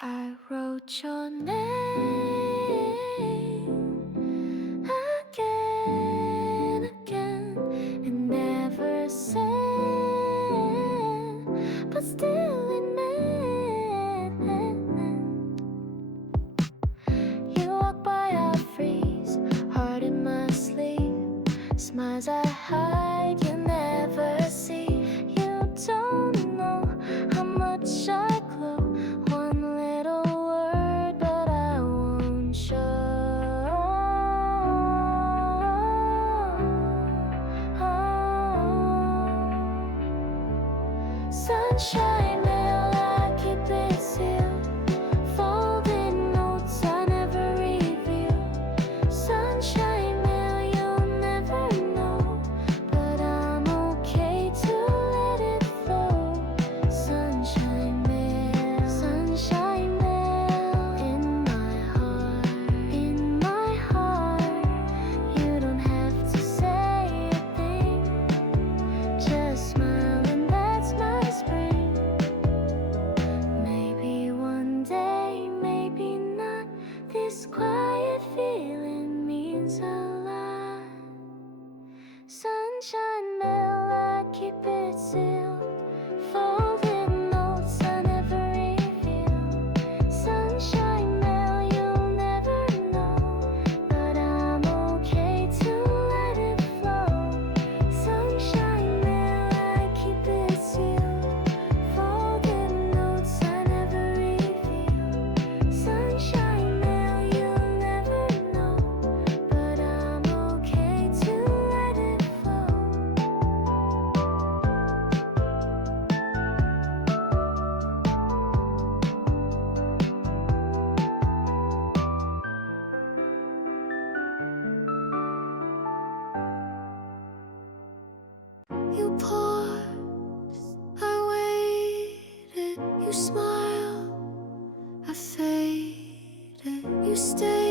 I wrote your name again, again, and never said, but still it meant. You walk by, I freeze, heart in my sleep, smiles I hide, you never see. You don't know how much I glow. One little word, but I won't show. Sunshine mail, I keep it sealed. Folded notes I never reveal. Sunshine mail, you'll never know, but I'm okay to let it flow. Sunshine mail, sunshine mail. In my heart, you don't have to say a thing. Just smile and that's my spring. Maybe one day, maybe not. This quiet feeling means a lot. Sunshine mail, I keep it sealed. Folded notes I never reveal. Sunshine mail, you'll never know, but I'm okay to let it flow. Sunshine mail, I keep it sealed. Folded notes I never reveal. Sunshine mail, you'll never know, but I'm okay to let it flow. You paused, I waited. You smiled, I faded. You stayed.